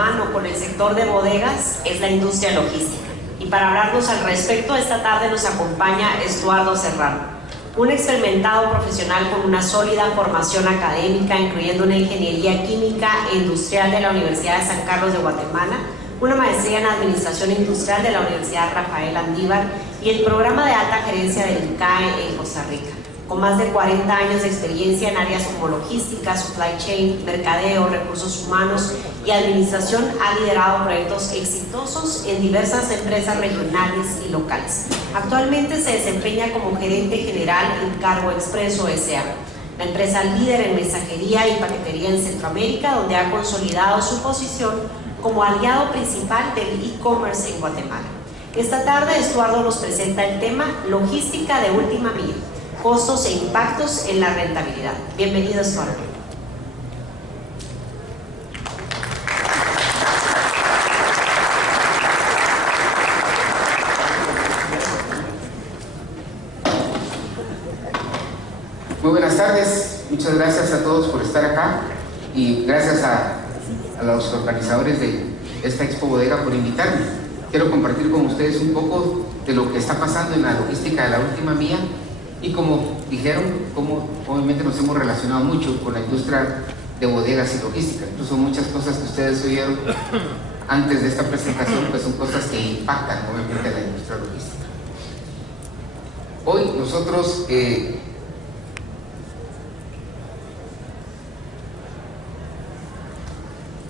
mano con el sector de bodegas es la industria logística. Y para hablarnos al respecto, esta tarde nos acompaña Estuardo Serrano, un experimentado profesional con una sólida formación académica, incluyendo una ingeniería química e industrial de la Universidad de San Carlos de Guatemala, una maestría en administración industrial de la Universidad Rafael Andívar y el programa de alta gerencia del INCAE en Costa Rica. Con más de 40 años de experiencia en áreas como logística, supply chain, mercadeo, recursos humanos y administración, ha liderado proyectos exitosos en diversas empresas regionales y locales. Actualmente se desempeña como gerente general en Cargo Expreso S.A., la empresa líder en mensajería y paquetería en Centroamérica, donde ha consolidado su posición como aliado principal del e-commerce en Guatemala. Esta tarde, Estuardo nos presenta el tema Logística de última milla, costos e impactos en la rentabilidad. Bienvenido, Estuardo. Muy buenas tardes, muchas gracias a todos por estar acá y gracias a los organizadores de esta Expo Bodega por invitarme. Quiero compartir con ustedes un poco de lo que está pasando en la logística de la última milla y, como dijeron, como obviamente nos hemos relacionado mucho con la industria de bodegas y logística. Incluso muchas cosas que ustedes oyeron antes de esta presentación pues son cosas que impactan obviamente a la industria logística. Hoy nosotros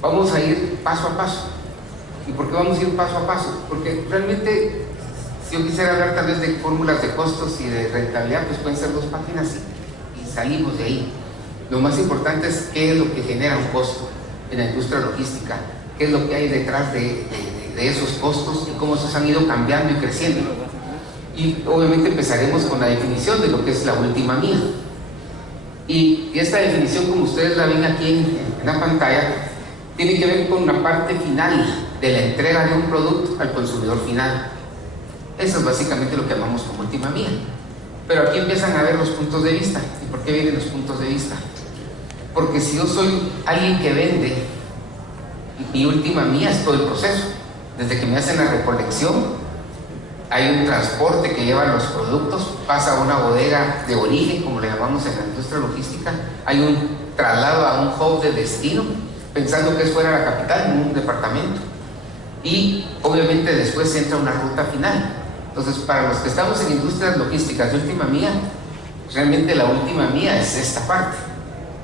vamos a ir paso a paso. ¿Y por qué vamos a ir paso a paso? Porque realmente, si yo quisiera hablar tal vez de fórmulas de costos y de rentabilidad, pues pueden ser 2 páginas y salimos de ahí. Lo más importante es qué es lo que genera un costo en la industria logística, qué es lo que hay detrás de esos costos y cómo esos han ido cambiando y creciendo. Y obviamente empezaremos con la definición de lo que es la última milla. Y esta definición, como ustedes la ven aquí en la pantalla, tiene que ver con una parte final de la entrega de un producto al consumidor final. Eso es básicamente lo que llamamos como última milla. Pero aquí empiezan a ver los puntos de vista. ¿Y por qué vienen los puntos de vista? Porque si yo soy alguien que vende, mi última milla es todo el proceso. Desde que me hacen la recolección, hay un transporte que lleva los productos, pasa a una bodega de origen, como le llamamos en la industria logística, hay un traslado a un hub de destino, pensando que es fuera de la capital, en un departamento, y obviamente después entra una ruta final. Entonces, para los que estamos en industrias logísticas de última milla, realmente la última milla es esta parte,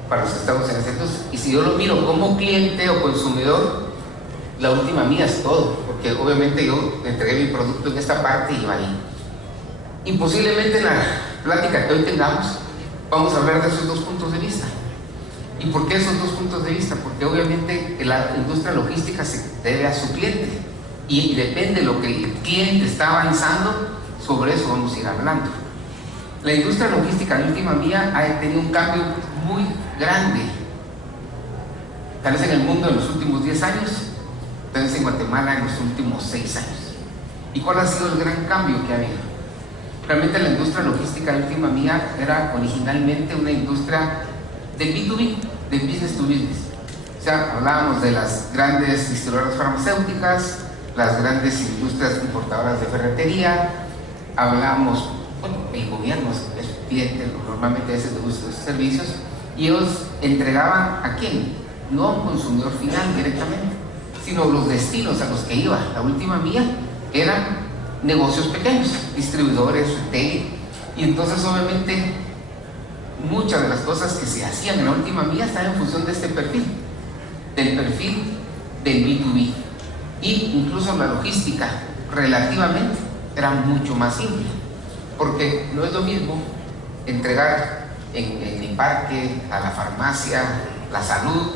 para los que estamos en esa industria. Y si yo lo miro como cliente o consumidor, la última milla es todo, porque obviamente yo entregué mi producto en esta parte y va ahí. Y posiblemente en la plática que hoy tengamos, vamos a hablar de esos 2 puntos de vista. ¿Y por qué esos 2 puntos de vista? Porque obviamente la industria logística se debe a su cliente y depende de lo que el cliente está avanzando, sobre eso vamos a ir hablando. La industria logística de última milla ha tenido un cambio muy grande, tal vez en el mundo en los últimos 10 años, tal vez en Guatemala en los últimos 6 años. ¿Y cuál ha sido el gran cambio que ha habido? Realmente la industria logística de última milla era originalmente una industria de B2B, de business to business. O sea, hablábamos de las grandes distribuidoras farmacéuticas, las grandes industrias importadoras de ferretería, hablábamos, bueno, el gobierno es cliente normalmente de esos servicios, y ellos entregaban ¿a quién? No a un consumidor final directamente, sino los destinos a los que iba la última milla eran negocios pequeños, distribuidores, retail, y entonces obviamente muchas de las cosas que se hacían en la última milla estaban en función de este perfil, del perfil del B2B. Y incluso la logística relativamente era mucho más simple, porque no es lo mismo entregar en mi parque, a la farmacia, la salud,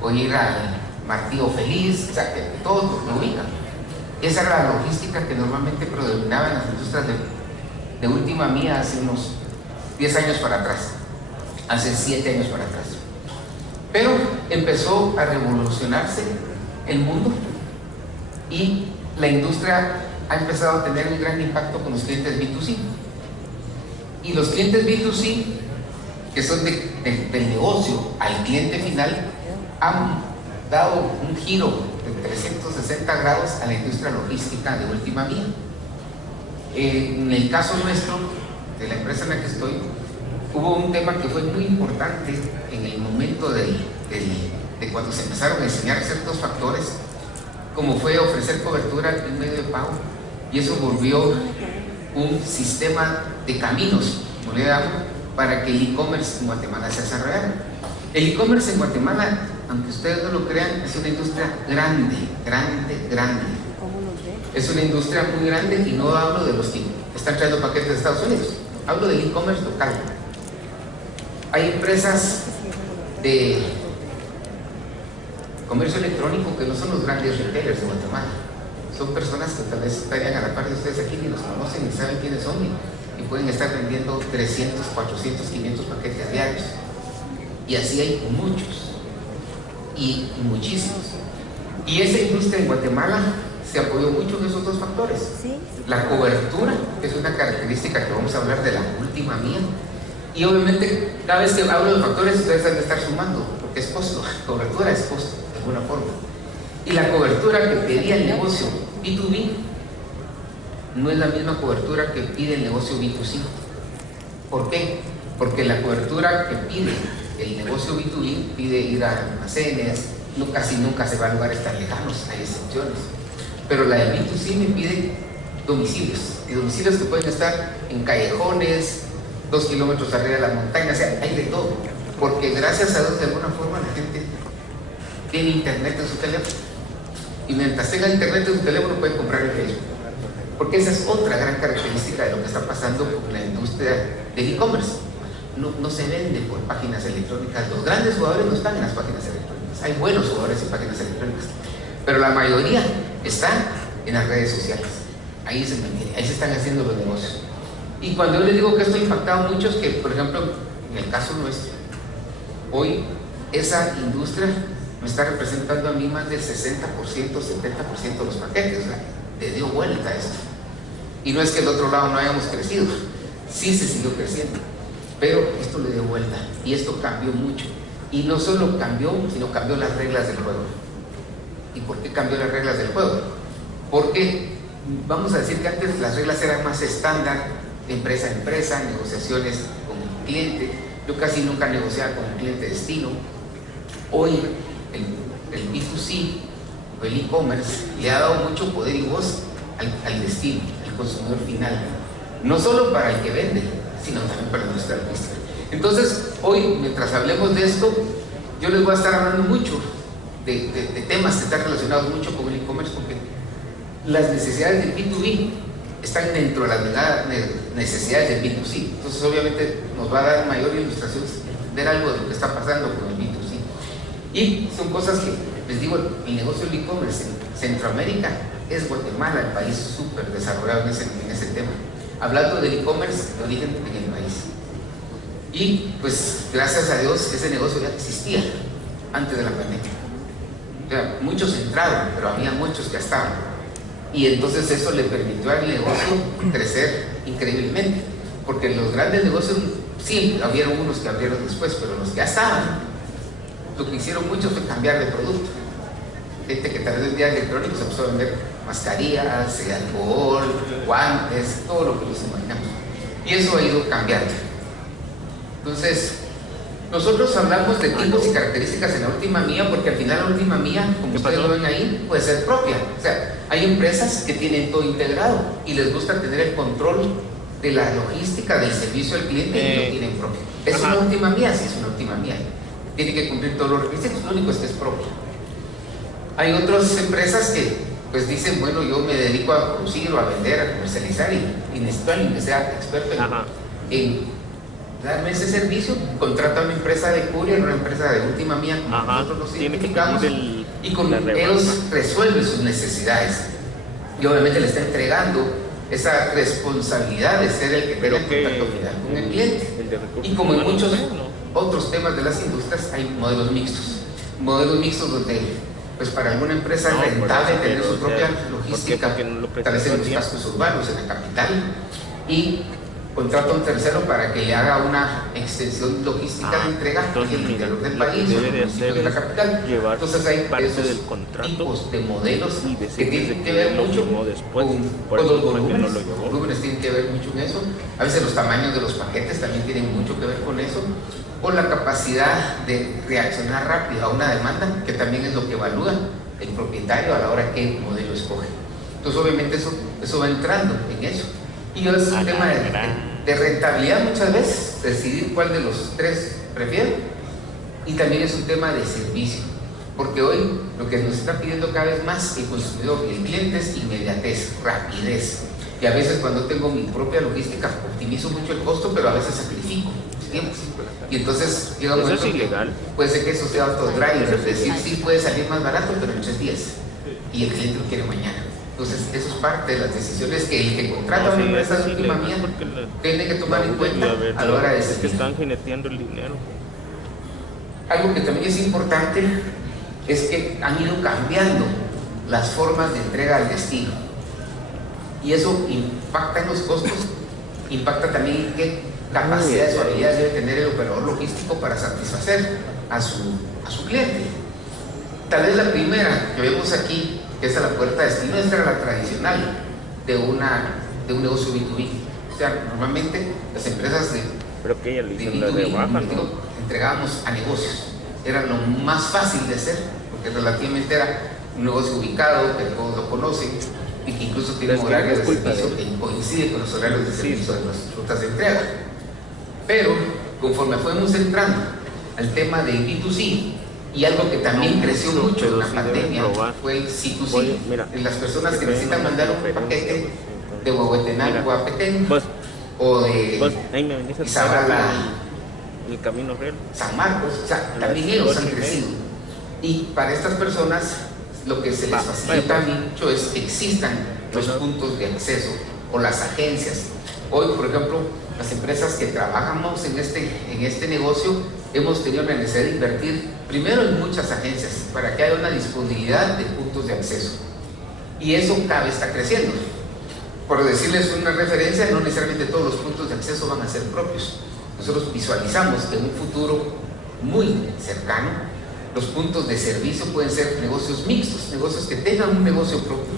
o ir al Martillo Feliz, o sea, que todos lo ubican. Esa era la logística que normalmente predominaba en las industrias de última milla hace unos 10 años para atrás, hace 7 años para atrás. Pero empezó a revolucionarse el mundo y la industria ha empezado a tener un gran impacto con los clientes B2C. Y los clientes B2C, que son del negocio al cliente final, han dado un giro de 360 grados a la industria logística de última milla. En el caso nuestro, de la empresa en la que estoy, hubo un tema que fue muy importante en el momento de cuando se empezaron a diseñar ciertos factores, como fue ofrecer cobertura en medio de pago, y eso volvió un sistema de caminos, como le llamo, para que el e-commerce en Guatemala se desarrollara. El e-commerce en Guatemala, aunque ustedes no lo crean, es una industria grande. Es una industria muy grande, y no hablo de los que están trayendo paquetes de Estados Unidos, hablo del e-commerce local. Hay empresas de comercio electrónico que no son los grandes retailers de Guatemala, son personas que tal vez estarían a la par de ustedes aquí, ni los conocen, ni saben quiénes son, y pueden estar vendiendo 300, 400, 500 paquetes diarios. Y así hay muchos, y muchísimos. Y esa industria en Guatemala se apoyó mucho en esos dos factores. La cobertura, que es una característica que vamos a hablar de la última mía, y obviamente cada vez que hablo de factores ustedes han de estar sumando, porque es costo, cobertura es costo, de alguna forma. Y la cobertura que pedía el negocio B2B no es la misma cobertura que pide el negocio B2C. ¿Por qué? Porque la cobertura que pide el negocio B2B pide ir a almacenes, casi nunca se va a lugares tan lejanos, hay excepciones. Pero la de B2C me pide domicilios, y domicilios que pueden estar en callejones, 2 kilómetros arriba de la montaña, o sea, hay de todo. Porque gracias a Dios, de alguna forma, la gente tiene internet en su teléfono. Y mientras tenga internet en su teléfono, puede comprar el Facebook. Porque esa es otra gran característica de lo que está pasando con la industria del e-commerce. No se vende por páginas electrónicas. Los grandes jugadores no están en las páginas electrónicas. Hay buenos jugadores en páginas electrónicas, pero la mayoría están en las redes sociales. Ahí se están haciendo los negocios. Y cuando yo les digo que esto ha impactado mucho, es que, por ejemplo, en el caso nuestro, hoy esa industria me está representando a mí más del 60%, 70% de los paquetes. O sea, le dio vuelta a esto. Y no es que del otro lado no hayamos crecido, sí se siguió creciendo, pero esto le dio vuelta, y esto cambió mucho. Y no solo cambió, sino cambió las reglas del juego. ¿Y por qué cambió las reglas del juego? Porque vamos a decir que antes las reglas eran más estándar, de empresa a empresa, negociaciones con el cliente. Yo casi nunca negociaba con el cliente destino. Hoy el B2C o el e-commerce le ha dado mucho poder y voz al destino, al consumidor final, no solo para el que vende, sino también para nuestra industria. Entonces, hoy, mientras hablemos de esto, yo les voy a estar hablando mucho de temas que están relacionados mucho con el e-commerce, porque las necesidades del B2B están dentro de las necesidades del B2C. Entonces, obviamente, nos va a dar mayor ilustración, ver algo de lo que está pasando con el B2C. Y son cosas que, les digo, el negocio del e-commerce en Centroamérica es Guatemala, el país súper desarrollado en ese tema. Hablando del e-commerce de origen en el país. Y pues, gracias a Dios, ese negocio ya existía antes de la pandemia. O sea, muchos entraron, pero había muchos que estaban. Y entonces eso le permitió al negocio crecer increíblemente, porque los grandes negocios, sí, habieron unos que abrieron después, pero los que ya estaban, lo que hicieron muchos fue cambiar de producto. Gente que tal vez vendía electrónicos se empezó a vender mascarillas, alcohol, guantes, todo lo que nos imaginamos. Y eso ha ido cambiando. Entonces, nosotros hablamos de tipos y características en la última milla, porque al final la última milla, como ustedes lo ven ahí, puede ser propia. O sea, hay empresas que tienen todo integrado y les gusta tener el control de la logística, del servicio al cliente, y lo tienen propio. ¿Es una última milla? Sí, es una última milla. Tiene que cumplir todos los requisitos, lo único es que es propia. Hay otras empresas que pues dicen, bueno, yo me dedico a producir o a vender, a comercializar, y necesito a alguien que sea experto en darme ese servicio. Contrata a una empresa de courier, una empresa de última milla, como nosotros nos identificamos, y con ellos resuelve sus necesidades, y obviamente le está entregando esa responsabilidad de ser el que tenga el contacto final con el cliente. Y como en muchos otros temas de las industrias, hay modelos mixtos donde pues para alguna empresa es rentable tener su propia logística, tal vez en los cascos urbanos, en la capital, y contrata a un tercero para que le haga una extensión logística de entrega en el interior del país o en el municipio de la capital. Entonces hay esos tipos de modelos que tienen que ver mucho con los volúmenes. Los volúmenes tienen que ver mucho en eso. A veces los tamaños de los paquetes también tienen mucho que ver con eso. O la capacidad de reaccionar rápido a una demanda, que también es lo que evalúa el propietario a la hora que el modelo escoge. Entonces obviamente eso va entrando en eso. Y es un tema de rentabilidad muchas veces, decidir cuál de los tres prefiero. Y también es un tema de servicio, porque hoy lo que nos está pidiendo cada vez más el consumidor y el cliente es inmediatez, rapidez. Y a veces cuando tengo mi propia logística optimizo mucho el costo, pero a veces sacrifico tiempos. Y entonces llega un momento que puede ser que eso sea autodriver, es decir, sí puede salir más barato, pero en 3 días. Y el cliente lo quiere mañana. Entonces, eso es parte de las decisiones que el que contrata una empresa de última mía tiene que tomar en cuenta a la hora de decidir. Que están jineteando el dinero. Algo que también es importante es que han ido cambiando las formas de entrega al destino. Y eso impacta en los costos, impacta también en qué capacidades o habilidades debe tener el operador logístico para satisfacer a su cliente. Tal vez la primera que vemos aquí, que es a la puerta de destino, esta era la tradicional de un negocio B2B. O sea, normalmente las empresas de B2B entregábamos a negocios. Era lo más fácil de hacer, porque relativamente era un negocio ubicado, que todos lo conocen, y que incluso tiene un horario de servicio que coincide con los horarios de servicio de las rutas de entrega. Pero conforme fuimos entrando al tema de B2C, y algo que también creció mucho en la pandemia fue el C2C, en las personas que necesitan mandar un paquete de Huehuetenango a Petén, o de Izabal el camino real, San Marcos, o sea, también ellos han crecido. Y para estas personas lo que se les facilita mucho es que existan los puntos de acceso o las agencias. Hoy, por ejemplo, las empresas que trabajamos en este negocio hemos tenido la necesidad de invertir primero en muchas agencias para que haya una disponibilidad de puntos de acceso. Y eso cada vez está creciendo. Por decirles una referencia, no necesariamente todos los puntos de acceso van a ser propios. Nosotros visualizamos que en un futuro muy cercano, los puntos de servicio pueden ser negocios mixtos, negocios que tengan un negocio propio,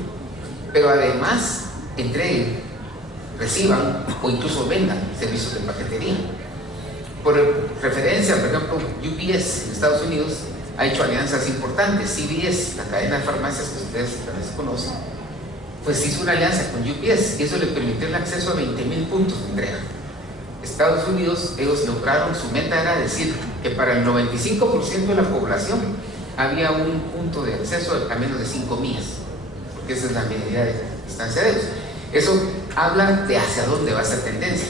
pero además entreguen, reciban o incluso vendan servicios de paquetería. Por referencia, por ejemplo, UPS en Estados Unidos ha hecho alianzas importantes. CVS, la cadena de farmacias que ustedes tal vez conocen, pues hizo una alianza con UPS y eso le permitió el acceso a 20,000 puntos de entrega. Estados Unidos, ellos lograron, su meta era decir que para el 95% de la población había un punto de acceso a menos de 5 millas, porque esa es la medida de distancia de ellos. Eso habla de hacia dónde va esa tendencia.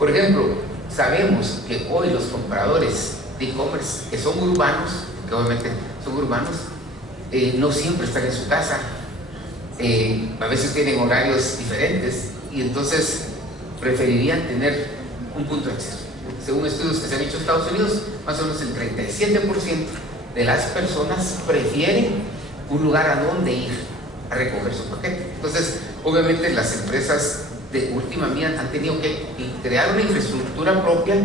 Por ejemplo, sabemos que hoy los compradores de e-commerce que son urbanos, que obviamente son urbanos, no siempre están en su casa, a veces tienen horarios diferentes y entonces preferirían tener un punto de acceso. Según estudios que se han hecho en Estados Unidos, más o menos el 37% de las personas prefieren un lugar a donde ir a recoger su paquete. Entonces, obviamente las empresas de última mía han tenido que crear una infraestructura propia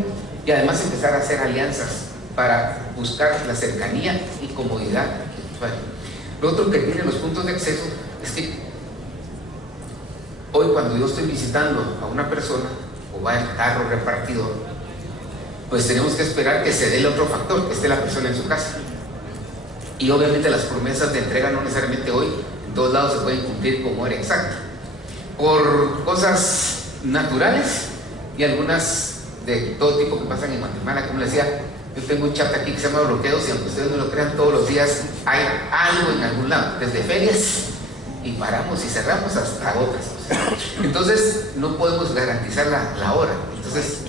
y además empezar a hacer alianzas para buscar la cercanía y comodidad del usuario. Lo otro que tienen los puntos de acceso es que hoy cuando yo estoy visitando a una persona o va en carro repartidor, pues tenemos que esperar que se dé el otro factor, que esté la persona en su casa. Y obviamente las promesas de entrega no necesariamente hoy en todos lados se pueden cumplir como hora exacta, por cosas naturales y algunas de todo tipo que pasan en Guatemala. Como les decía, yo tengo un chat aquí que se llama Bloqueos y aunque ustedes no lo crean, todos los días hay algo en algún lado, desde ferias y paramos y cerramos hasta otras cosas. Entonces no podemos garantizar la hora. Entonces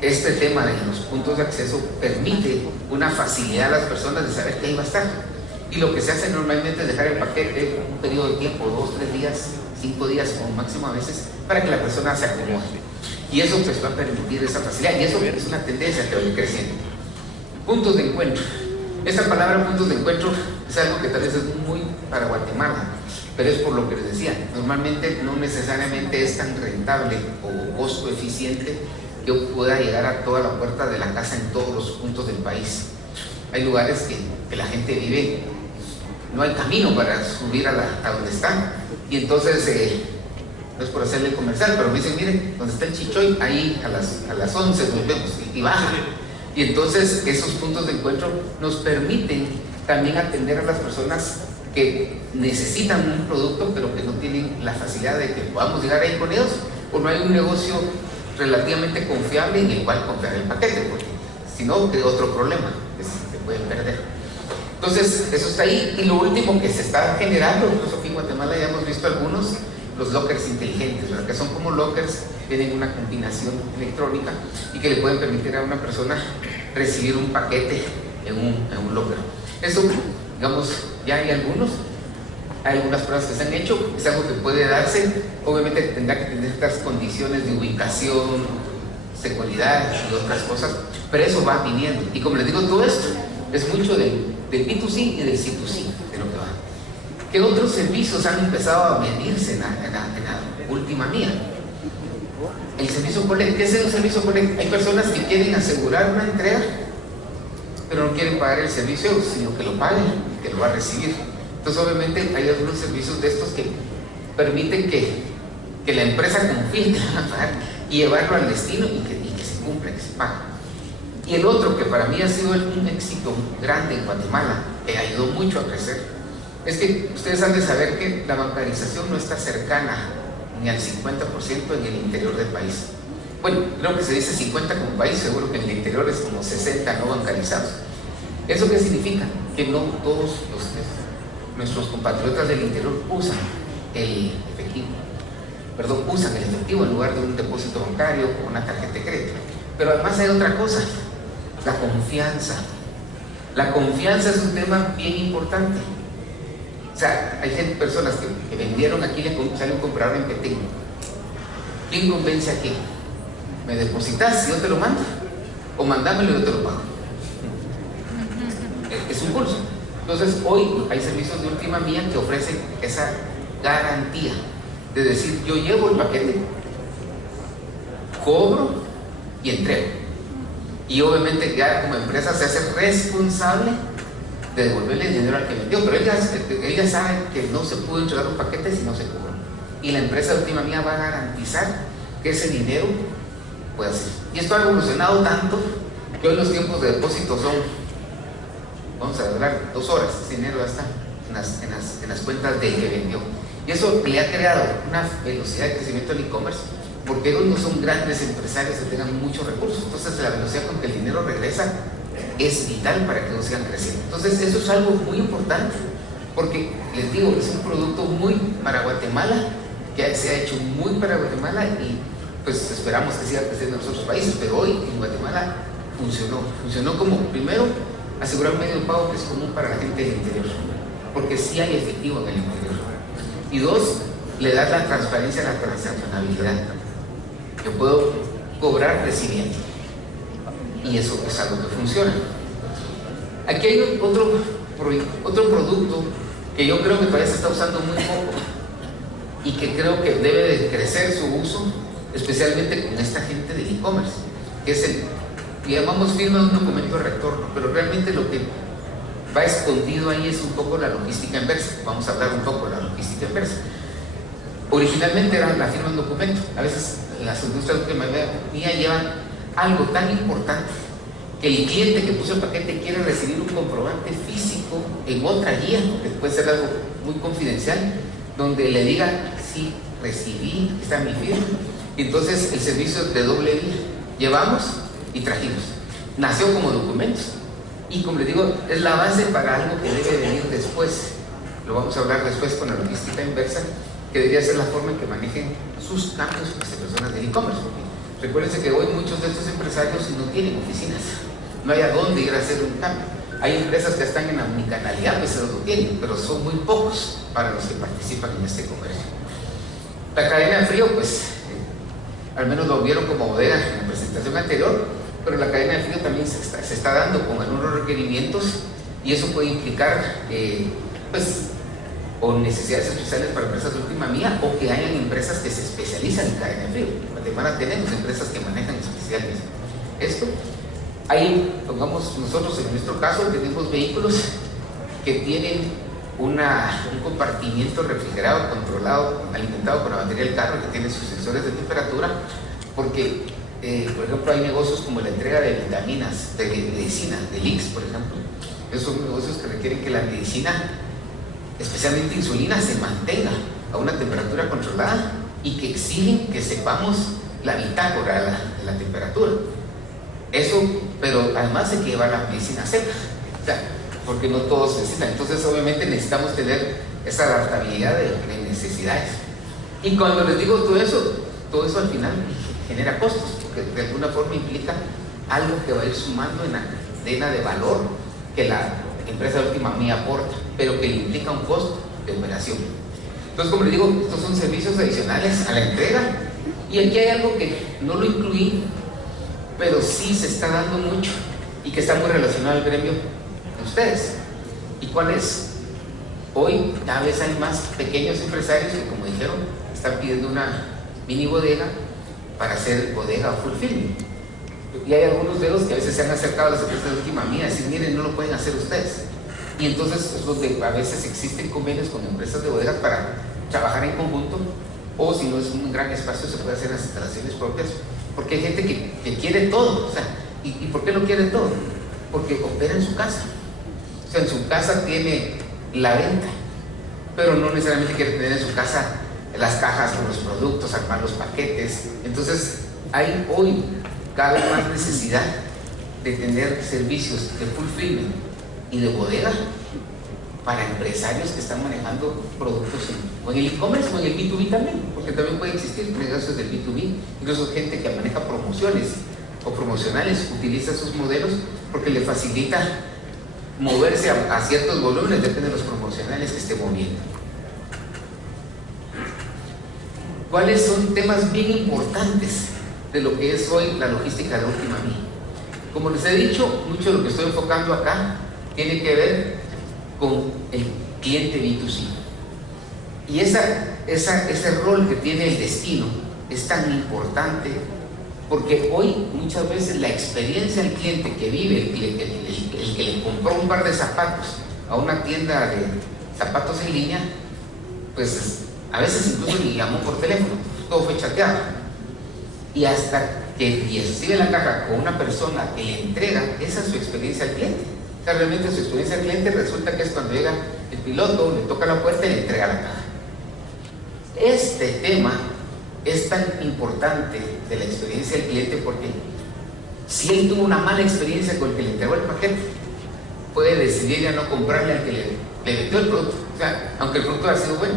este tema de los puntos de acceso permite una facilidad a las personas de saber que ahí va a estar. Y lo que se hace normalmente es dejar el paquete un periodo de tiempo, 2, 3 días, 5 días como máximo a veces, para que la persona se acomode. Y eso pues va a permitir esa facilidad, y eso es una tendencia que va a ir creciendo. Puntos de encuentro. Esta palabra puntos de encuentro Es algo que tal vez es muy para Guatemala, pero es por lo que les decía, normalmente no necesariamente es tan rentable o costo eficiente que pueda llegar a toda la puerta de la casa en todos los puntos del país. Hay lugares que la gente vive, no hay camino para subir a donde están, y entonces no es por hacerle comercial, pero me dicen, miren, donde está el Chichoy, ahí a las 11 nos vemos, y baja. Y entonces esos puntos de encuentro nos permiten también atender a las personas que necesitan un producto, pero que no tienen la facilidad de que podamos llegar ahí con ellos, o no hay un negocio relativamente confiable en el cual comprar el paquete, porque si no, hay otro problema que se pueden perder. Entonces, eso está ahí. Y lo último que se está generando, incluso aquí en Guatemala ya hemos visto algunos, los lockers inteligentes, ¿verdad? Que son como lockers, tienen una combinación electrónica y que le pueden permitir a una persona recibir un paquete en un locker. Eso, digamos, ya hay algunas pruebas que se han hecho, es algo que puede darse, obviamente tendrá que tener estas condiciones de ubicación, seguridad y otras cosas, pero eso va viniendo. Y como les digo, todo esto es mucho del B2C y del C2C, de lo que va. ¿Qué otros servicios han empezado a medirse en la última mía? El servicio Collect. ¿Qué es el servicio Collect? Hay personas que quieren asegurar una entrega, pero no quieren pagar el servicio, sino que lo paguen, que lo va a recibir. Entonces, obviamente, hay algunos servicios de estos que permiten que la empresa confíe que van a pagar y llevarlo al destino y que se cumpla, que se pague. Y el otro, que para mí ha sido un éxito grande en Guatemala, que ayudó mucho a crecer, es que ustedes han de saber que la bancarización no está cercana ni al 50% en el interior del país. Bueno, creo que se dice 50 como país, seguro que en el interior es como 60 no bancarizados. ¿Eso qué significa? Que no todos nuestros compatriotas del interior usan el efectivo en lugar de un depósito bancario o una tarjeta de crédito. Pero además hay otra cosa, la confianza. La confianza es un tema bien importante. O sea, hay personas que vendieron aquí, le sale un comprador en Petén. ¿Quién convence a quién? ¿Me depositas y yo te lo mando? ¿O mandámelo y yo te lo pago? Es un curso. Entonces, hoy hay servicios de última mía que ofrecen esa garantía de decir, yo llevo el paquete, cobro y entrego. Y obviamente ya como empresa se hace responsable de devolverle el dinero al que vendió, pero ella sabe que no se pudo entregar un paquete si no se cobró. Y la empresa de última mía va a garantizar que ese dinero pueda ser. Y esto ha evolucionado tanto que hoy los tiempos de depósito son, vamos a hablar, 2 horas, ese dinero ya está en las cuentas del que vendió. Y eso le ha creado una velocidad de crecimiento del e-commerce, porque ellos no son grandes empresarios que tengan muchos recursos, entonces la velocidad con que el dinero regresa es vital para que ellos sigan creciendo. Entonces eso es algo muy importante, porque les digo, es un producto muy para Guatemala, que se ha hecho muy para Guatemala y pues esperamos que siga creciendo en los otros países, pero hoy en Guatemala funcionó como, primero, asegurar un medio de pago que es común para la gente del interior, porque sí hay efectivo en el interior, y 2, le da la transparencia a la transaccionabilidad. Yo puedo cobrar recibiendo, y eso es algo que funciona. Aquí hay otro producto que yo creo que todavía se está usando muy poco y que creo que debe de crecer su uso, especialmente con esta gente del e-commerce, que es llamamos firma de un documento de retorno, pero realmente lo que va escondido ahí es un poco la logística inversa. Vamos a hablar un poco de la logística inversa. Originalmente era la firma de un documento. A veces las industrias de mía llevan algo tan importante que el cliente que puso el paquete quiere recibir un comprobante físico en otra guía, que puede ser algo muy confidencial, donde le diga, sí, recibí, está mi firma. Entonces el servicio de doble vía, llevamos y trajimos. Nació como documentos y, como les digo, es la base para algo que debe venir después. Lo vamos a hablar después con la logística inversa, que debería ser la forma en que manejen sus cambios las personas del e-commerce. Recuérdense que hoy muchos de estos empresarios no tienen oficinas, no hay a dónde ir a hacer un cambio. Hay empresas que están en la unicanalidad, pues se lo tienen, pero son muy pocos para los que participan en este comercio. La cadena de frío, pues, al menos lo vieron como bodega en la presentación anterior, pero la cadena de frío también se está dando con algunos requerimientos y eso puede implicar pues, o necesidades especiales para empresas de última milla, o que hayan empresas que se especializan en cadena de frío. En Guatemala tenemos empresas que manejan especiales esto. Ahí, pongamos nosotros en nuestro caso, tenemos vehículos que tienen un compartimiento refrigerado, controlado, alimentado con la batería del carro, que tiene sus sensores de temperatura, porque, por ejemplo, hay negocios como la entrega de vitaminas, de medicina, de LIX, por ejemplo. Esos son negocios que requieren que la medicina, especialmente insulina, se mantenga a una temperatura controlada y que exigen que sepamos la bitácora de la temperatura. Eso, pero además hay que llevar la medicina seca, o sea, porque no todos necesitan. Entonces, obviamente, necesitamos tener esa adaptabilidad de necesidades. Y cuando les digo todo eso al final genera costos, porque de alguna forma implica algo que va a ir sumando en la cadena de valor que la empresa de última milla aporta, pero que le implica un costo de operación. Entonces, como les digo, estos son servicios adicionales a la entrega, y aquí hay algo que no lo incluí, pero sí se está dando mucho y que está muy relacionado al gremio de ustedes. ¿Y cuál es? Hoy cada vez hay más pequeños empresarios que, como dijeron, están pidiendo una mini bodega para hacer bodega fulfillment. Y hay algunos de ellos que a veces se han acercado a las empresas de última milla y dicen, miren, no lo pueden hacer ustedes. Y entonces es donde a veces existen convenios con empresas de bodegas para trabajar en conjunto, o si no es un gran espacio, se puede hacer las instalaciones propias, porque hay gente que quiere todo. O sea, ¿y por qué no quiere todo? Porque opera en su casa. O sea, en su casa tiene la venta, pero no necesariamente quiere tener en su casa las cajas con los productos, armar los paquetes. Entonces hay hoy cada vez más necesidad de tener servicios de fulfillment y de bodega para empresarios que están manejando productos o en el e-commerce o en el B2B también, porque también puede existir negocios del B2B, incluso gente que maneja promociones o promocionales utiliza sus modelos porque le facilita moverse a ciertos volúmenes, depende de los promocionales que esté moviendo. ¿Cuáles son temas bien importantes de lo que es hoy la logística de última milla? Como les he dicho, mucho de lo que estoy enfocando acá tiene que ver con el cliente B2C. Y ese rol que tiene el destino es tan importante, porque hoy muchas veces la experiencia del cliente que vive, el que le compró un par de zapatos a una tienda de zapatos en línea, pues a veces incluso le llamó por teléfono, todo fue chateado. Y hasta que recibe la caja con una persona que le entrega, esa es su experiencia al cliente. O sea, realmente su experiencia al cliente resulta que es cuando llega el piloto, le toca la puerta y le entrega la caja. Este tema es tan importante de la experiencia del cliente, porque si él tuvo una mala experiencia con el que le entregó el paquete, puede decidir ya no comprarle al que le vendió el producto. O sea, aunque el producto ha sido bueno,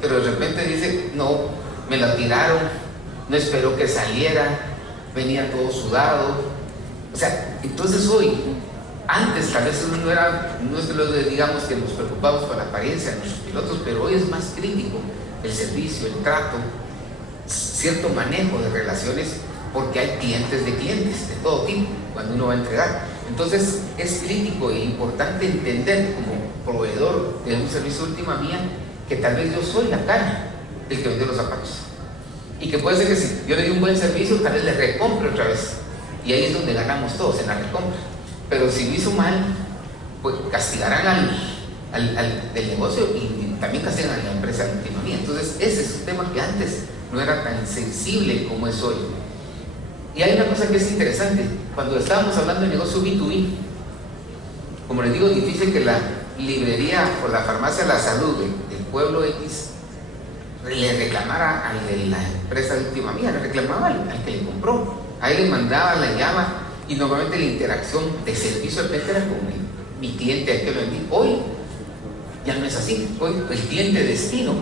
pero de repente dice, no, me lo tiraron, no esperó que saliera, venía todo sudado. O sea, entonces hoy, antes tal vez no es de los de, digamos, que nos preocupamos por la apariencia de nuestros pilotos, pero hoy es más crítico el servicio, el trato, cierto manejo de relaciones, porque hay clientes de todo tipo cuando uno va a entregar. Entonces es crítico e importante entender, como proveedor de un servicio de última milla, que tal vez yo soy la cara del que vendió los zapatos, y que puede ser que si yo le di un buen servicio, tal vez le recompre otra vez, y ahí es donde ganamos todos, en la recompra. Pero si lo hizo mal, pues castigarán al del negocio, y también castigan a la empresa de última milla. Entonces ese es un tema que antes no era tan sensible como es hoy. Y hay una cosa que es interesante: cuando estábamos hablando de negocio B2B, como les digo, es difícil que la librería o la farmacia de la salud del pueblo X le reclamara al de la empresa de última milla, le reclamaba al que le compró, a él le mandaba la llama, y normalmente la interacción de servicio al cliente era con mi cliente al que lo vendí. Hoy ya no es así. Hoy el cliente destino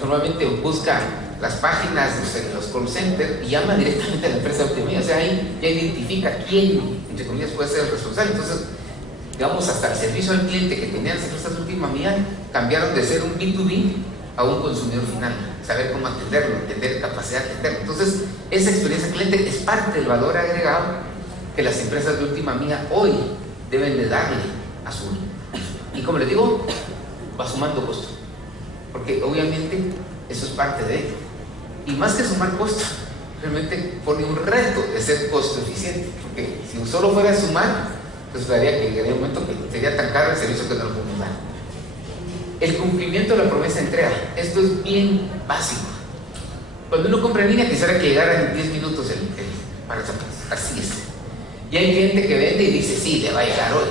normalmente busca las páginas de los call centers y llama directamente a la empresa de última milla. O sea, ahí ya identifica quién, entre comillas, puede ser el responsable. Entonces, digamos, hasta el servicio al cliente que tenían las empresas de última milla cambiaron de ser un B2B a un consumidor final, saber cómo atenderlo, entender capacidad de atenderlo. Entonces, esa experiencia cliente es parte del valor agregado que las empresas de última milla hoy deben de darle Y como les digo, va sumando costo, porque obviamente eso es parte de ello. Y más que sumar costo, realmente pone un reto de ser costo eficiente, porque si solo fuera a sumar, pues daría que llegaría un momento que sería tan caro el servicio que no lo podemos dar. El cumplimiento de la promesa de entrega, esto es bien básico. Cuando uno compra en línea, quisiera que llegara en 10 minutos para así es. Y hay gente que vende y dice, sí, le va a llegar hoy,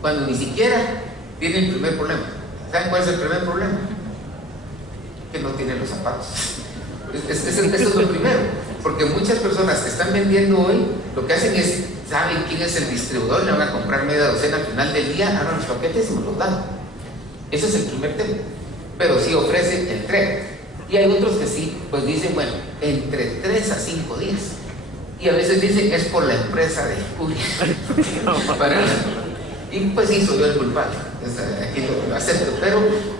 cuando ni siquiera tiene el primer problema. ¿Saben cuál es el primer problema? Que no tienen los zapatos. Eso es lo primero, porque muchas personas que están vendiendo hoy, lo que hacen es, saben quién es el distribuidor, le van a comprar media docena al final del día, abran los paquetes y me los dan. Ese es el primer tema, pero sí ofrecen entrega. Y hay otros que sí, pues dicen, bueno, entre 3 a 5 días. Y a veces dicen, es por la empresa de Julia. Y pues sí, soy yo el culpable, aquí lo acepto,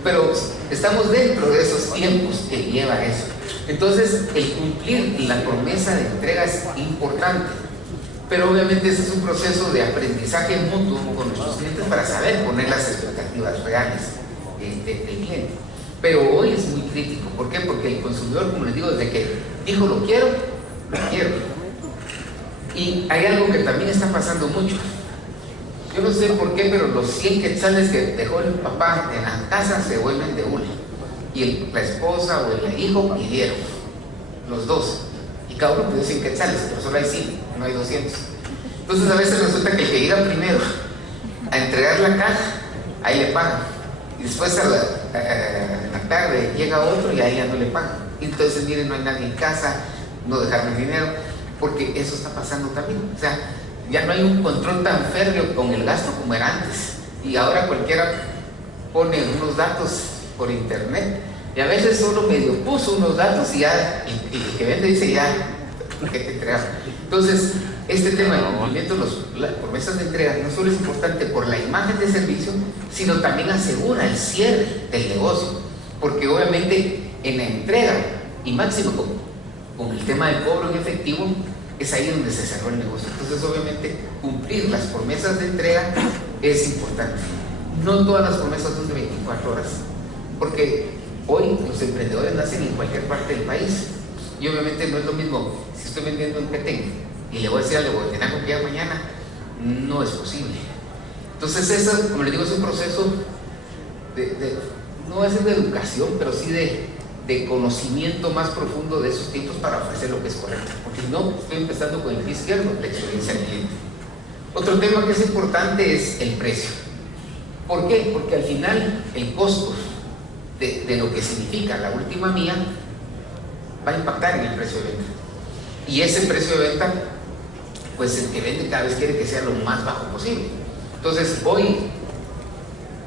pero estamos dentro de esos tiempos que lleva eso. Entonces, el cumplir la promesa de entrega es importante, pero obviamente ese es un proceso de aprendizaje mutuo con nuestros clientes para saber poner las expectativas reales del cliente. Pero hoy es muy crítico. ¿Por qué? Porque el consumidor, como les digo, desde que dijo lo quiero. Y hay algo que también está pasando mucho. Yo no sé por qué, pero los 100 quetzales que dejó el papá en la casa se vuelven de una. Y la esposa o el hijo pidieron, los dos. Y cada uno pidió 100 quetzales, pero solo hay 100, no hay 200. Entonces a veces resulta que el que llega primero a entregar la caja, ahí le pagan. Y después a la tarde llega otro y ahí ya no le pagan. Y entonces miren, no hay nadie en casa, no dejaron el dinero, porque eso está pasando también. O sea, ya no hay un control tan férreo con el gasto como era antes. Y ahora cualquiera pone unos datos por internet y a veces solo medio puso unos datos y ya el que vende dice ya, ¿qué te entregaron? Entonces, este tema del cumplimiento de las promesas de entrega no solo es importante por la imagen de servicio, sino también asegura el cierre del negocio, porque obviamente en la entrega y máximo con el tema del cobro en efectivo es ahí donde se cerró el negocio. Entonces obviamente cumplir las promesas de entrega es importante. No todas las promesas son de 24 horas, porque hoy los emprendedores nacen en cualquier parte del país y obviamente no es lo mismo si estoy vendiendo en Petén y le voy a decir al bogotenango que ya mañana, no es posible. Entonces eso, como les digo, es un proceso no es de educación, pero sí de conocimiento más profundo de esos tiempos para ofrecer lo que es correcto, porque si no, estoy empezando con el pie izquierdo, la experiencia del cliente. Otro tema que es importante es el precio. ¿Por qué? Porque al final el costo de lo que significa la última mía va a impactar en el precio de venta. Y ese precio de venta, pues el que vende cada vez quiere que sea lo más bajo posible. Entonces hoy,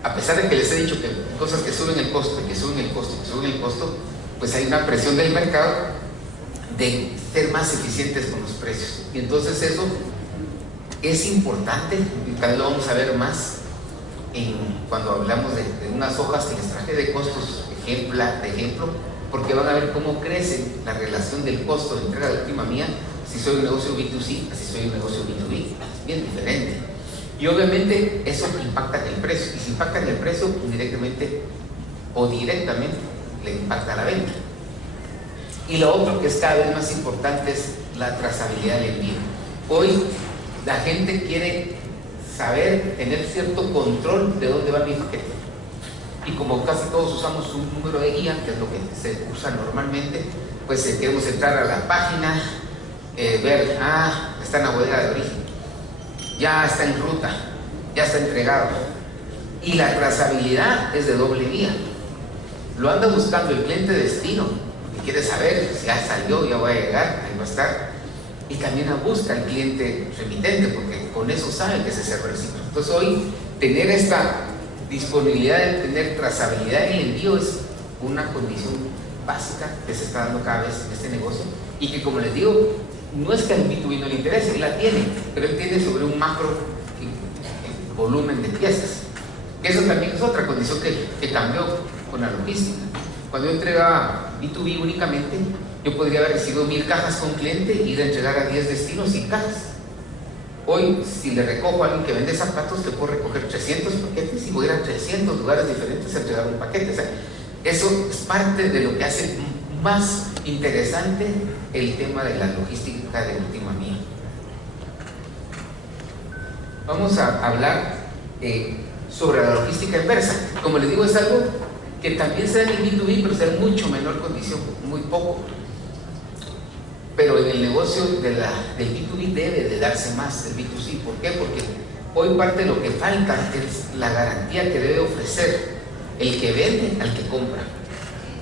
a pesar de que les he dicho que cosas que suben el costo, que suben el costo, que suben el costo, pues hay una presión del mercado de ser más eficientes con los precios. Y entonces eso es importante, y tal vez lo vamos a ver más cuando hablamos de unas hojas que les traje de costos de ejemplo, porque van a ver cómo crece la relación del costo de entrega de última mía si soy un negocio B2C, si soy un negocio B2B. Es bien diferente. Y obviamente eso impacta en el precio, y si impacta en el precio, indirectamente o directamente le impacta la venta. Y lo otro que es cada vez más importante es la trazabilidad del envío. Hoy la gente quiere saber, tener cierto control de dónde va mi paquete. Y como casi todos usamos un número de guía, que es lo que se usa normalmente, pues queremos entrar a la página, ver, está en la bodega de origen, ya está en ruta, ya está entregado. Y la trazabilidad es de doble vía. Lo anda buscando el cliente destino, que quiere saber si ya salió, ya va a llegar, ahí va a estar. Y también busca el cliente remitente, porque con eso sabe que se cerró el ciclo. Entonces hoy tener esta disponibilidad de tener trazabilidad en el envío es una condición básica que se está dando cada vez en este negocio, y que, como les digo, no es que al B2B no le interese, él la tiene, pero él tiene sobre un macro volumen de piezas. Que eso también es otra condición que cambió con la logística. Cuando yo entregaba B2B únicamente, yo podría haber recibido 1000 cajas con cliente y ir a entregar a 10 destinos sin cajas. Hoy, si le recojo a alguien que vende zapatos, te puedo recoger 300 paquetes y voy a ir a 300 lugares diferentes a entregar un paquete. O sea, eso es parte de lo que hace más interesante el tema de la logística de última milla. Vamos a hablar sobre la logística inversa. Como les digo, es algo que también se da en el B2B, pero se da en mucho menor condición, muy poco. Pero en el negocio del B2B debe de darse más del B2C. ¿Por qué? Porque hoy parte de lo que falta es la garantía que debe ofrecer el que vende al que compra.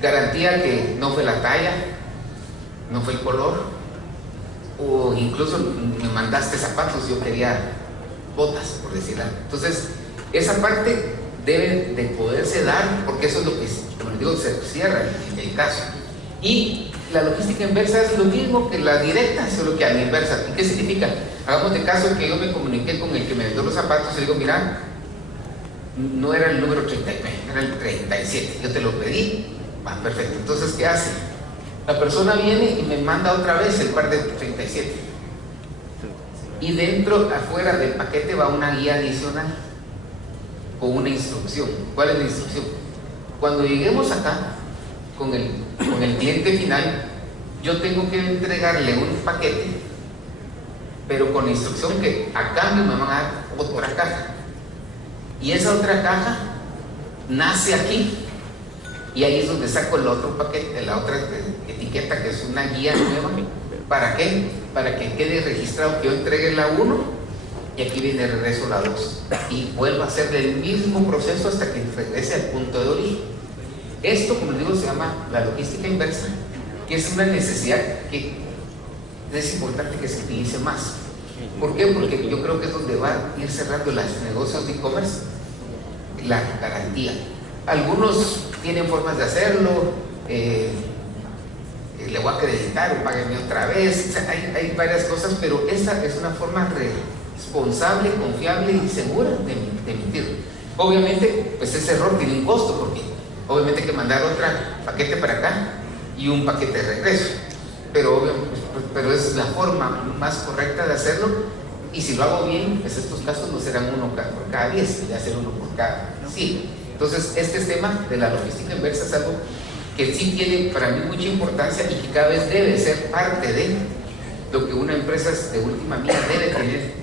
Garantía que no fue la talla, no fue el color, o incluso me mandaste zapatos, yo quería botas, por decir algo. Entonces, esa parte debe de poderse dar, porque eso es lo que, como les digo, se cierra en el caso. Y la logística inversa es lo mismo que la directa, solo que a la inversa. ¿Y qué significa? Hagamos de caso que yo me comuniqué con el que me vendió los zapatos y le digo, mira, no era el número 39, era el 37, yo te lo pedí, va, perfecto. Entonces, ¿qué hace? La persona viene y me manda otra vez el par de 37. Y dentro, afuera del paquete va una guía adicional con una instrucción. ¿Cuál es la instrucción? Cuando lleguemos acá con el cliente final, yo tengo que entregarle un paquete, pero con la instrucción que a cambio me van a dar otra caja. Y esa otra caja nace aquí, y ahí es donde saco el otro paquete, la otra etiqueta, que es una guía nueva. ¿Para qué? Para que quede registrado que yo entregué la 1 y aquí viene de regreso la 2 y vuelvo a hacer el mismo proceso hasta que regrese al punto de origen. Esto, como les digo, se llama la logística inversa, que es una necesidad que es importante que se utilice más. ¿Por qué? Porque yo creo que es donde va a ir cerrando los negocios de e-commerce, la garantía. Algunos tienen formas de hacerlo, le voy a acreditar o páguenme otra vez. O sea, hay varias cosas, pero esta es una forma responsable, confiable y segura de emitir. Obviamente, pues ese error tiene un costo, porque obviamente hay que mandar otro paquete para acá y un paquete de regreso, pero es la forma más correcta de hacerlo. Y si lo hago bien, pues estos casos no serán uno por cada 10, ya será uno por cada 100. Entonces, este tema de la logística inversa es algo que sí tiene para mí mucha importancia y que cada vez debe ser parte de lo que una empresa de última milla debe tener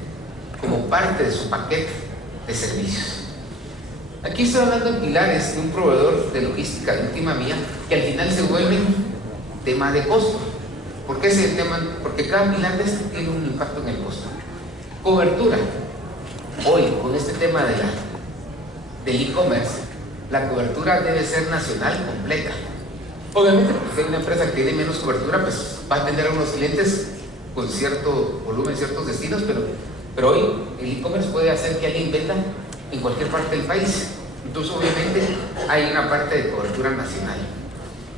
como parte de su paquete de servicios. Aquí estoy hablando de pilares de un proveedor de logística de última milla que al final se vuelven tema de costo. ¿Por qué ese tema? Porque cada pilar de este tiene un impacto en el costo. Cobertura. Hoy, con este tema del e-commerce, la cobertura debe ser nacional completa. Obviamente, pues, si hay una empresa que tiene menos cobertura, pues va a atender a unos clientes con cierto volumen, ciertos destinos, pero hoy el e-commerce puede hacer que alguien venda en cualquier parte del país. Entonces, obviamente, hay una parte de cobertura nacional.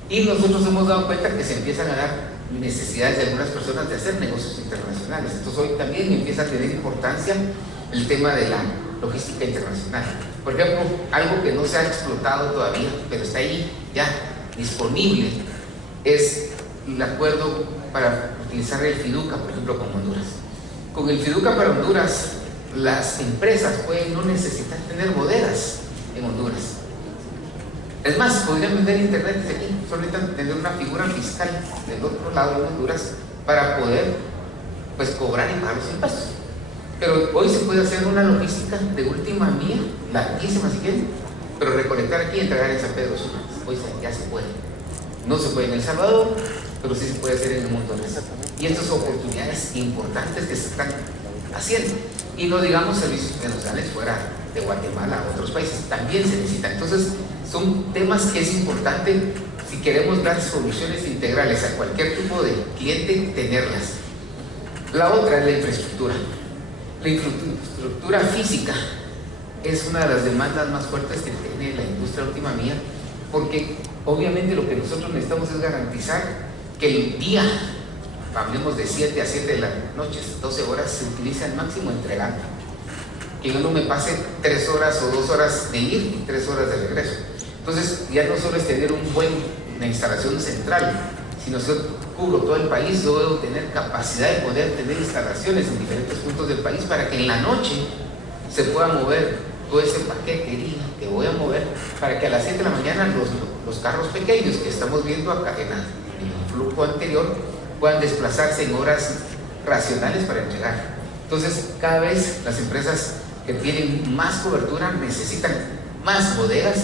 Y nosotros hemos dado cuenta que se empiezan a dar necesidades de algunas personas de hacer negocios internacionales. Entonces, hoy también empieza a tener importancia el tema de la logística internacional. Por ejemplo, algo que no se ha explotado todavía, pero está ahí ya disponible, es el acuerdo para utilizar el FIDUCA, por ejemplo, con Honduras. Con el FIDUCA para Honduras, las empresas pueden no necesitar tener bodegas en Honduras. Es más, podrían vender internet desde aquí, solo necesitan tener una figura fiscal del otro lado de Honduras para poder, pues, cobrar y pagar los impuestos. Pero hoy se puede hacer una logística de última milla, larguísima si quieren, pero recolectar aquí y entregar en San Pedro Sula. Hoy ya se puede. No se puede en El Salvador, pero sí se puede hacer en el mundo. Y estas son oportunidades importantes que se están haciendo. Y no digamos servicios internacionales fuera de Guatemala a otros países, también se necesitan. Entonces, son temas que es importante, si queremos dar soluciones integrales a cualquier tipo de cliente, tenerlas. La otra es la infraestructura. La infraestructura física es una de las demandas más fuertes que tiene la industria última milla, porque obviamente lo que nosotros necesitamos es garantizar que el día, hablemos de 7 a 7 de la noche, 12 horas, se utilice al máximo entregando. Que yo no me pase 3 horas o 2 horas de ir y 3 horas de regreso. Entonces, ya no solo es tener una instalación central, Si nosotros cubro todo el país, yo debo tener capacidad de poder tener instalaciones en diferentes puntos del país para que en la noche se pueda mover todo ese paquete que voy a mover, para que a las 7 de la mañana los carros pequeños que estamos viendo acá en el flujo anterior puedan desplazarse en horas racionales para entregar. Entonces, cada vez las empresas que tienen más cobertura necesitan más bodegas,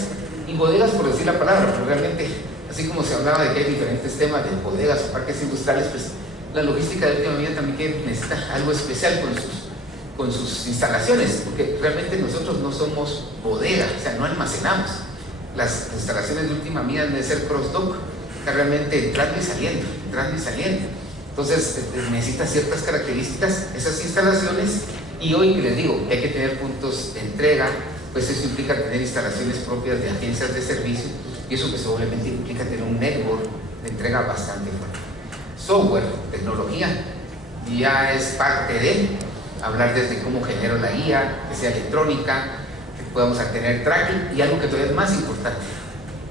y bodegas por decir la palabra, pero realmente, así como se hablaba de que hay diferentes temas de bodegas o parques industriales, pues la logística de última milla también necesita algo especial con sus instalaciones, porque realmente nosotros no somos bodegas, o sea, no almacenamos. Las instalaciones de última milla deben ser cross-dock, realmente entrando y saliendo, entrando y saliendo. Entonces necesita ciertas características esas instalaciones, y hoy que les digo que hay que tener puntos de entrega, pues eso implica tener instalaciones propias de agencias de servicio, y eso pues obviamente implica tener un network de entrega bastante fuerte. Software, tecnología, ya es parte de hablar desde cómo genero la guía, que sea electrónica, que podamos tener tracking, y algo que todavía es más importante,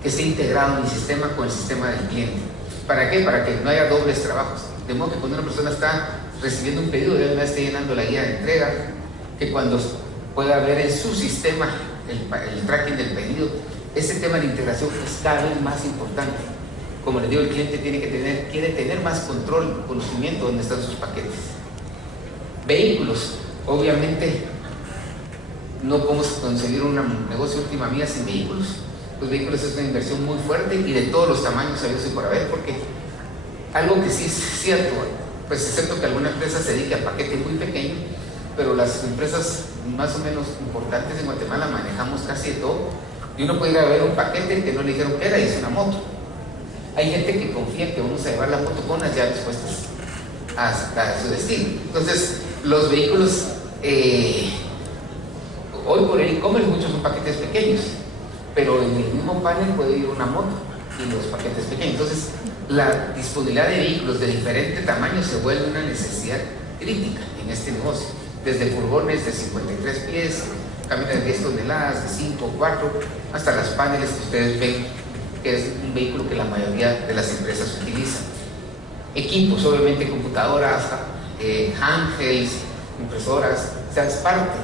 que esté integrado en mi sistema con el sistema del cliente. ¿Para qué? Para que no haya dobles trabajos. De modo que cuando una persona está recibiendo un pedido, ya esté llenando la guía de entrega, que cuando pueda ver en su sistema el tracking del pedido, ese tema de integración es cada vez más importante. Como les digo, el cliente quiere tener más control, conocimiento de dónde están sus paquetes. Vehículos, obviamente no podemos conseguir un negocio última milla sin vehículos. Los vehículos es una inversión muy fuerte y de todos los tamaños habidos y por haber, porque algo que sí es cierto, pues excepto que alguna empresa se dedique a paquete muy pequeño, pero las empresas más o menos importantes en Guatemala manejamos casi de todo, y uno puede ir a ver un paquete que no le dijeron que era y es una moto. Hay gente que confía que vamos a llevar la moto con las llaves puestas hasta su destino. Entonces los vehículos hoy por el e-commerce muchos son paquetes pequeños, pero en el mismo panel puede ir una moto y los paquetes pequeños. Entonces la disponibilidad de vehículos de diferente tamaño se vuelve una necesidad crítica en este negocio, desde furgones de 53 pies, camiones de 10 toneladas, de 5, 4, hasta las paneles que ustedes ven, que es un vehículo que la mayoría de las empresas utilizan. Equipos, obviamente computadoras, handhelds, impresoras, o sea, es parte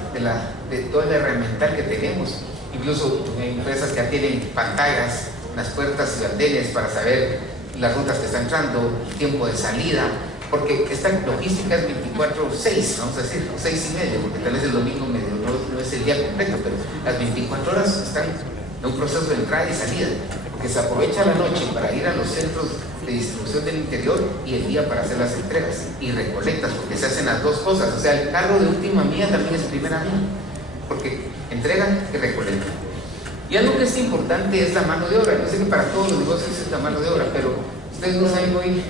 de toda la herramienta que tenemos. Incluso hay empresas que ya tienen pantallas en las puertas y andenes para saber las rutas que están entrando, el tiempo de salida, porque esta logística es 24/6, vamos a decir, o 6:30, porque tal vez el domingo medio no es el día completo, pero las 24 horas están en un proceso de entrada y salida, porque se aprovecha la noche para ir a los centros de distribución del interior y el día para hacer las entregas y recolectas, porque se hacen las dos cosas. O sea, el carro de última milla también es primera milla, porque entregan y recolectan. Y algo que es importante es la mano de obra. Yo sé que para todos los negocios es la mano de obra, pero ustedes no saben hoy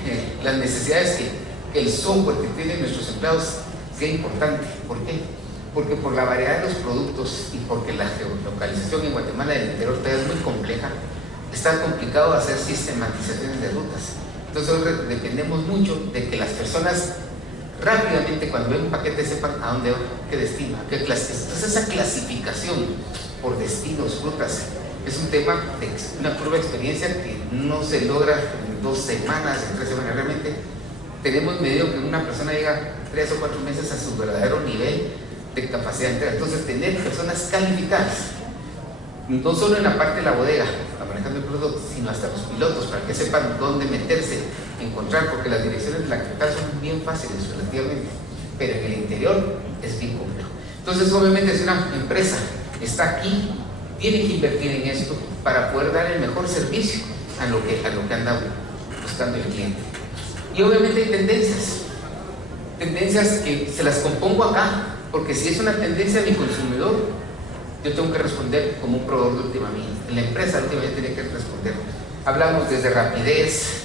las necesidades que el software que tienen nuestros empleados sea importante. ¿Por qué? Porque por la variedad de los productos y porque la geolocalización en Guatemala del interior todavía es muy compleja, está complicado hacer sistematizaciones de rutas. Entonces hoy dependemos mucho de que las personas rápidamente cuando ven un paquete sepan a dónde va, qué destino, a qué clase. Entonces esa clasificación por destinos, rutas, es un tema de una curva de experiencia que no se logra en 2 semanas, en 3 semanas. Realmente tenemos medido que una persona llega 3 o 4 meses a su verdadero nivel de capacidad de entrega. Entonces tener personas calificadas, no solo en la parte de la bodega, manejando el producto, sino hasta los pilotos, para que sepan dónde meterse, encontrar, porque las direcciones de la capital son bien fáciles relativamente, pero en el interior es bien complejo. Entonces obviamente si una empresa está aquí, tiene que invertir en esto para poder dar el mejor servicio a lo que anda buscando el cliente. Y obviamente hay tendencias que se las compongo acá, porque si es una tendencia de mi consumidor, yo tengo que responder como un proveedor de última milla. La empresa de última milla tiene que responder. Hablamos desde rapidez,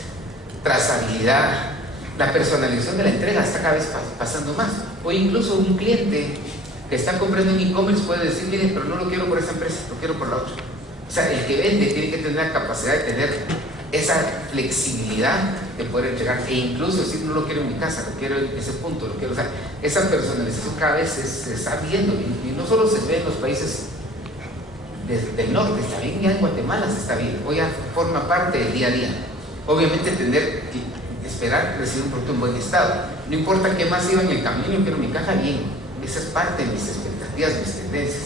trazabilidad, la personalización de la entrega está cada vez pasando más. Hoy incluso un cliente que está comprando en e-commerce puede decir, mire, pero no lo quiero por esa empresa, lo quiero por la otra. O sea, el que vende tiene que tener la capacidad de tener esa flexibilidad de poder entregar, e incluso decir, no lo quiero en mi casa, lo quiero en ese punto, lo quiero, o sea, esa personalización cada vez se está viendo, y no solo se ve en los países del norte, está bien, ya en Guatemala se está viendo, hoy ya forma parte del día a día. obviamente tener que esperar recibir un producto en buen estado. No importa qué más iba en el camino, yo quiero mi caja bien. Esa es parte de mis expectativas, mis tendencias.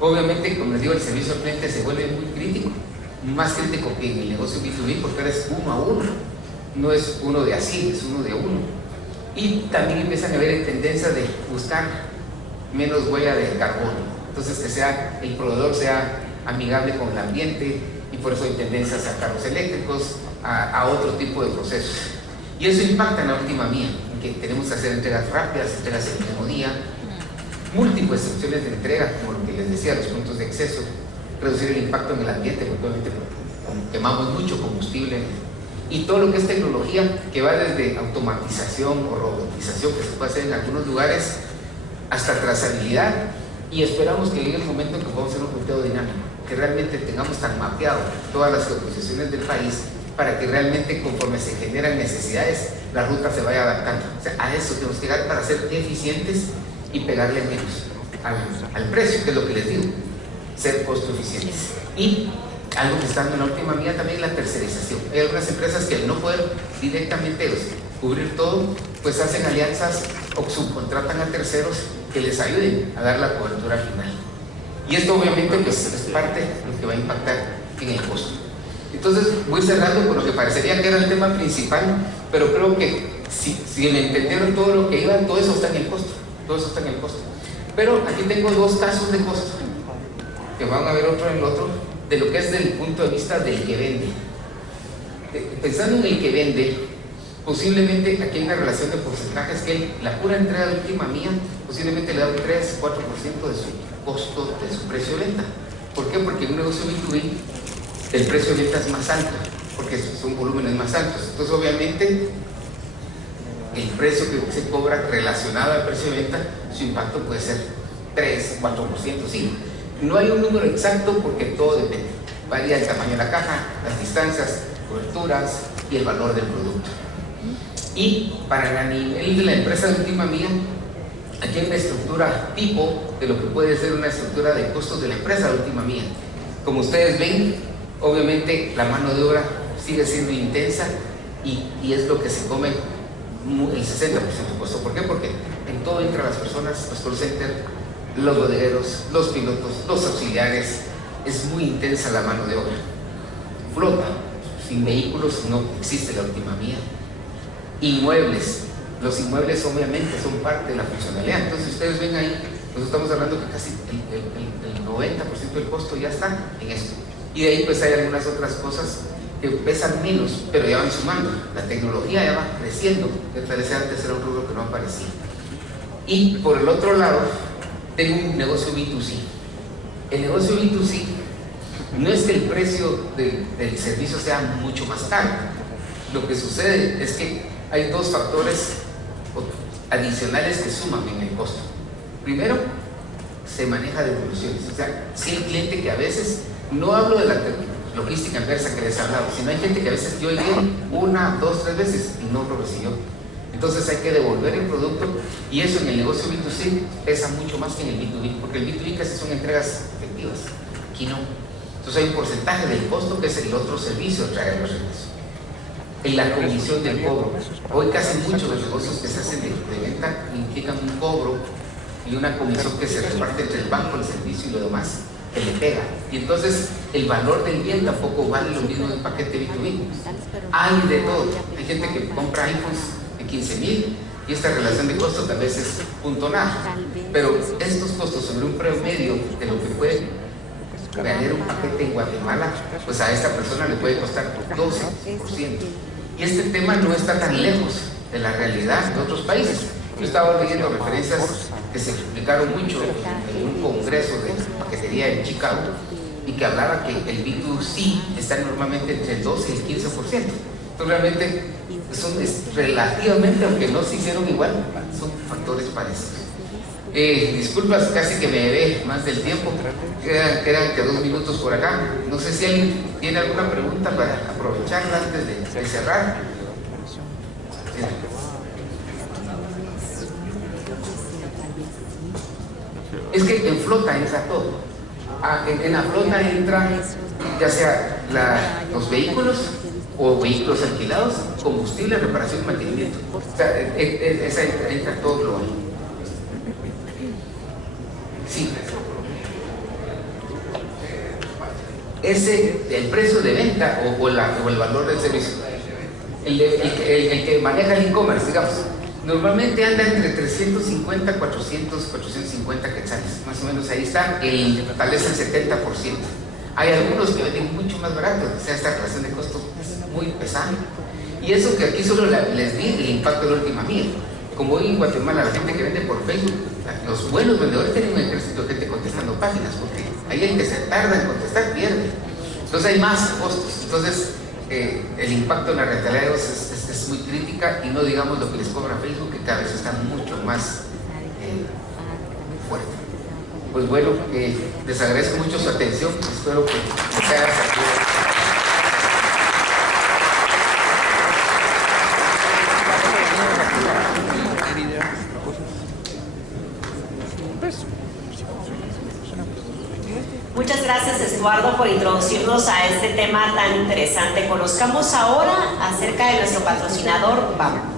Obviamente, como les digo, el servicio al cliente se vuelve muy crítico, más crítico que en el negocio B2B, porque ahora es uno a uno, no es uno de así, es uno de uno. Y también empiezan a haber tendencias de buscar menos huella de carbono. Entonces, que sea, el proveedor sea amigable con el ambiente, y por eso hay tendencias a carros eléctricos, a otro tipo de procesos. Y eso impacta en la última mía, en que tenemos que hacer entregas rápidas, entregas el mismo día, múltiples opciones de entrega, como lo que les decía, los puntos de exceso, reducir el impacto en el ambiente, porque obviamente quemamos mucho combustible, y todo lo que es tecnología, que va desde automatización o robotización, que se puede hacer en algunos lugares, hasta trazabilidad, y esperamos que llegue el momento en que podamos hacer un conteo dinámico, que realmente tengamos tan mapeado todas las geoposiciones del país, para que realmente conforme se generan necesidades, la ruta se vaya adaptando. O sea, a eso tenemos que llegar para ser eficientes y pegarle menos al precio, que es lo que les digo, ser costo eficientes. Y algo que está en la última mía también es la tercerización. Hay algunas empresas que al no poder directamente cubrir todo, pues hacen alianzas o subcontratan a terceros que les ayuden a dar la cobertura final. Y esto obviamente pues, es parte de lo que va a impactar en el costo. Entonces voy cerrando con lo que parecería que era el tema principal, pero creo que si me entendieron todo lo que iba, todo eso está en el costo. Todo eso está en el costo. Pero aquí tengo dos casos de costo, que van a ver otro en el otro, de lo que es desde el punto de vista del que vende. Pensando en el que vende, posiblemente aquí hay una relación de porcentajes que la pura entrega de última mía posiblemente le da un 3-4% de su costo, de su precio de venta. ¿Por qué? Porque en un negocio B2B el precio de venta es más alto, porque son volúmenes más altos. Entonces obviamente el precio que se cobra relacionado al precio de venta, su impacto puede ser 3-4%, sí. No hay un número exacto porque todo depende. Varía el tamaño de la caja, las distancias, coberturas y el valor del producto. Y para el nivel de la empresa de última mía, aquí hay una estructura tipo de lo que puede ser una estructura de costos de la empresa de última mía. Como ustedes ven, obviamente la mano de obra sigue siendo intensa y es lo que se come el 60% del costo. ¿Por qué? Porque en todo entran las personas, los call centers, los bodegueros, los pilotos, los auxiliares. Es muy intensa la mano de obra. Flota, sin vehículos no existe la última mía. Inmuebles, los inmuebles obviamente son parte de la funcionalidad. Entonces ustedes ven ahí, nosotros estamos hablando que casi el 90% del costo ya está en esto. Y de ahí pues hay algunas otras cosas que pesan menos, pero ya van sumando. La tecnología ya va creciendo. Antes era un rubro que no aparecía. Y por el otro lado, tengo un negocio B2C. El negocio B2C no es que el precio del servicio sea mucho más caro. Lo que sucede es que hay dos factores adicionales que suman en el costo. Primero, se maneja devoluciones. O sea, si el cliente que a veces, no hablo de la logística inversa que les he hablado, sino hay gente que a veces yo llegué 1, 2, 3 veces y no lo recibió. Entonces hay que devolver el producto y eso en el negocio B2C pesa mucho más que en el B2B, porque el B2B casi son entregas efectivas, aquí no. Entonces hay un porcentaje del costo que es el otro servicio de traer los regresos. En la comisión del cobro, hoy casi muchos de los negocios que se hacen de venta implican un cobro y una comisión que se reparte entre el banco, el servicio y lo demás, que le pega. Y entonces el valor del bien tampoco vale lo mismo en el paquete B2B. Hay de todo. Hay gente que compra iPhones de 15,000 y esta relación de costo tal vez es punto nada. Pero estos costos sobre un promedio de lo que puede valer un paquete en Guatemala, pues a esta persona le puede costar 12%. Y este tema no está tan lejos de la realidad de otros países. Yo estaba leyendo referencias que se explicaron mucho en un congreso de paquetería en Chicago y que hablaba que el B2C está normalmente entre el 12 y el 15%. Entonces realmente son relativamente, aunque no se hicieron igual, son factores parecidos. Disculpas, casi que me ve más del tiempo, quedan que 2 minutos por acá. No sé si alguien tiene alguna pregunta para aprovecharla antes de cerrar. Es que en flota entra todo. En la flota entra ya sea los vehículos o vehículos alquilados, combustible, reparación y mantenimiento. O sea, esa entra todo global. Sí. El precio de venta o el valor del servicio. El que maneja el e-commerce, digamos, normalmente anda entre 350, 400, 450 quetzales. Más o menos ahí está, tal vez el 70%. Hay algunos que venden mucho más barato, o sea, esta relación de costos es muy pesada. Y eso que aquí solo les di el impacto de la última mía. Como hoy en Guatemala, la gente que vende por Facebook, los buenos vendedores tienen un ejército de gente contestando páginas, porque ahí el que se tarda en contestar pierde. Entonces hay más costos. Entonces el impacto en la rentabilidad es muy crítica, y no digamos lo que les cobra Facebook, que cada vez está mucho más fuerte. Pues bueno, les agradezco mucho su atención, espero que les haya servido. Muchas gracias, Estuardo, por introducirnos a este tema tan interesante. Conozcamos ahora acerca de nuestro patrocinador BAM.